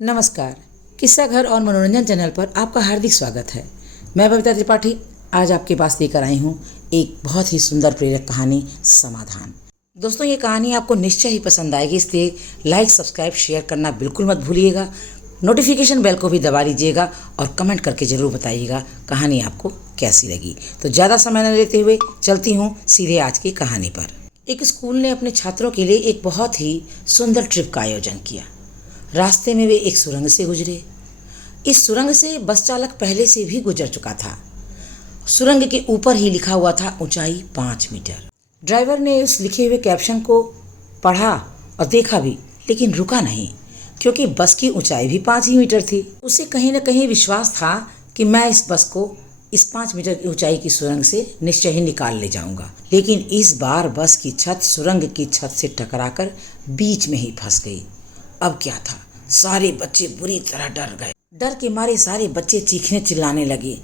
नमस्कार। किस्सा घर और मनोरंजन चैनल पर आपका हार्दिक स्वागत है। मैं बबीता त्रिपाठी आज आपके पास लेकर आई हूँ एक बहुत ही सुंदर प्रेरक कहानी, समाधान। दोस्तों, ये कहानी आपको निश्चय ही पसंद आएगी, इसलिए लाइक, सब्सक्राइब, शेयर करना बिल्कुल मत भूलिएगा। नोटिफिकेशन बेल को भी दबा लीजिएगा और कमेंट करके ज़रूर बताइएगा कहानी आपको कैसी लगी। तो ज़्यादा समय न लेते हुए चलती हूँ सीधे आज की कहानी पर। एक स्कूल ने अपने छात्रों के लिए एक बहुत ही सुंदर ट्रिप का आयोजन किया। रास्ते में वे एक सुरंग से गुजरे। इस सुरंग से बस चालक पहले से भी गुजर चुका था। सुरंग के ऊपर ही लिखा हुआ था ऊंचाई 5 मीटर। ड्राइवर ने उस लिखे हुए कैप्शन को पढ़ा और देखा भी, लेकिन रुका नहीं, क्योंकि बस की ऊंचाई भी 5 ही मीटर थी। उसे कहीं न कहीं विश्वास था कि मैं इस बस को इस 5 मीटर की ऊंचाई की सुरंग से निश्चय ही निकाल ले जाऊंगा। लेकिन इस बार बस की छत सुरंग की छत से टकराकर बीच में ही फंस गई। अब क्या था, सारे बच्चे बुरी तरह डर गए। डर के मारे सारे बच्चे चीखने चिल्लाने लगे।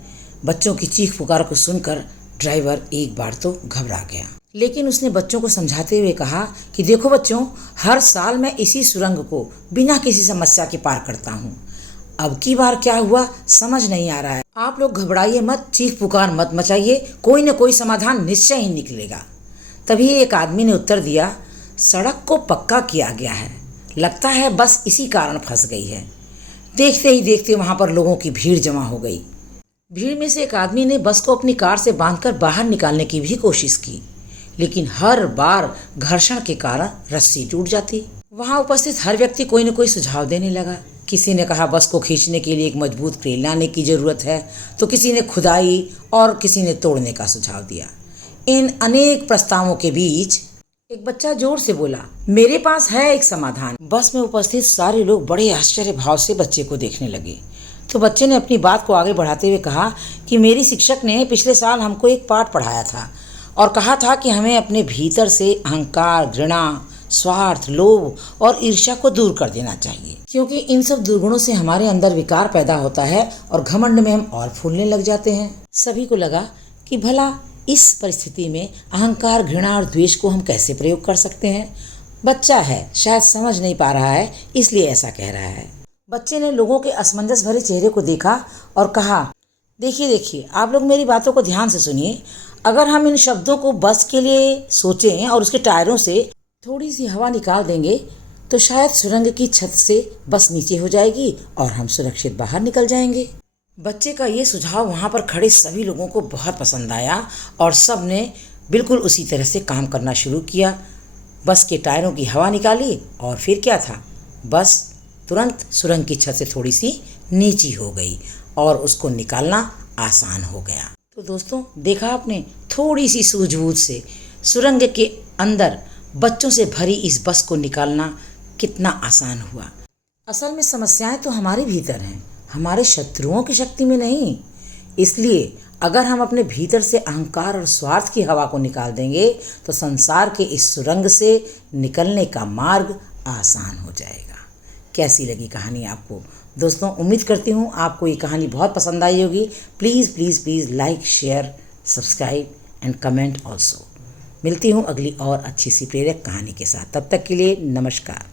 बच्चों की चीख पुकार को सुनकर ड्राइवर एक बार तो घबरा गया, लेकिन उसने बच्चों को समझाते हुए कहा कि देखो बच्चों, हर साल मैं इसी सुरंग को बिना किसी समस्या के पार करता हूँ। अब की बार क्या हुआ समझ नहीं आ रहा है। आप लोग घबराइए मत, चीख पुकार मत मचाइए, कोई न कोई समाधान निश्चय ही निकलेगा। तभी एक आदमी ने उत्तर दिया, सड़क को पक्का किया गया है, लगता है बस इसी कारण फंस गई है। देखते ही देखते वहां पर लोगों की भीड़ जमा हो गई। भीड़ में से एक आदमी ने बस को अपनी कार से बांधकर बाहर निकालने की भी कोशिश की, लेकिन हर बार घर्षण के कारण रस्सी टूट जाती। वहां उपस्थित हर व्यक्ति कोई न कोई सुझाव देने लगा। किसी ने कहा बस को खींचने के लिए एक मजबूत क्रेन लाने की जरूरत है, तो किसी ने खुदाई और किसी ने तोड़ने का सुझाव दिया। इन अनेक प्रस्तावों के बीच एक बच्चा जोर से बोला, मेरे पास है एक समाधान। बस में उपस्थित सारे लोग बड़े आश्चर्य भाव से बच्चे को देखने लगे। तो बच्चे ने अपनी बात को आगे बढ़ाते हुए कहा कि मेरी शिक्षक ने पिछले साल हमको एक पाठ पढ़ाया था और कहा था कि हमें अपने भीतर से अहंकार, घृणा, स्वार्थ, लोभ और ईर्ष्या को दूर कर देना चाहिए, क्योंकि इन सब दुर्गुणों से हमारे अंदर विकार पैदा होता है और घमंड में हम और फूलने लग जाते हैं। सभी को लगा कि भला इस परिस्थिति में अहंकार, घृणा और द्वेष को हम कैसे प्रयोग कर सकते हैं। बच्चा है, शायद समझ नहीं पा रहा है, इसलिए ऐसा कह रहा है। बच्चे ने लोगों के असमंजस भरे चेहरे को देखा और कहा, देखिए देखिए, आप लोग मेरी बातों को ध्यान से सुनिए। अगर हम इन शब्दों को बस के लिए सोचें और उसके टायरों से थोड़ी सी हवा निकाल देंगे तो शायद सुरंग की छत से बस नीचे हो जाएगी और हम सुरक्षित बाहर निकल जाएंगे। बच्चे का ये सुझाव वहाँ पर खड़े सभी लोगों को बहुत पसंद आया और सब ने बिल्कुल उसी तरह से काम करना शुरू किया। बस के टायरों की हवा निकाली और फिर क्या था, बस तुरंत सुरंग की छत से थोड़ी सी नीची हो गई और उसको निकालना आसान हो गया। तो दोस्तों, देखा आपने, थोड़ी सी सूझबूझ से सुरंग के अंदर बच्चों से भरी इस बस को निकालना कितना आसान हुआ। असल में समस्याएं तो हमारे भीतर हैं, हमारे शत्रुओं की शक्ति में नहीं। इसलिए अगर हम अपने भीतर से अहंकार और स्वार्थ की हवा को निकाल देंगे तो संसार के इस सुरंग से निकलने का मार्ग आसान हो जाएगा। कैसी लगी कहानी आपको? दोस्तों, उम्मीद करती हूँ आपको ये कहानी बहुत पसंद आई होगी। Please please please like, share, subscribe and comment also. मिलती हूँ अगली और अच्छी सी प्रेरक कहानी के साथ। तब तक के लिए नमस्कार।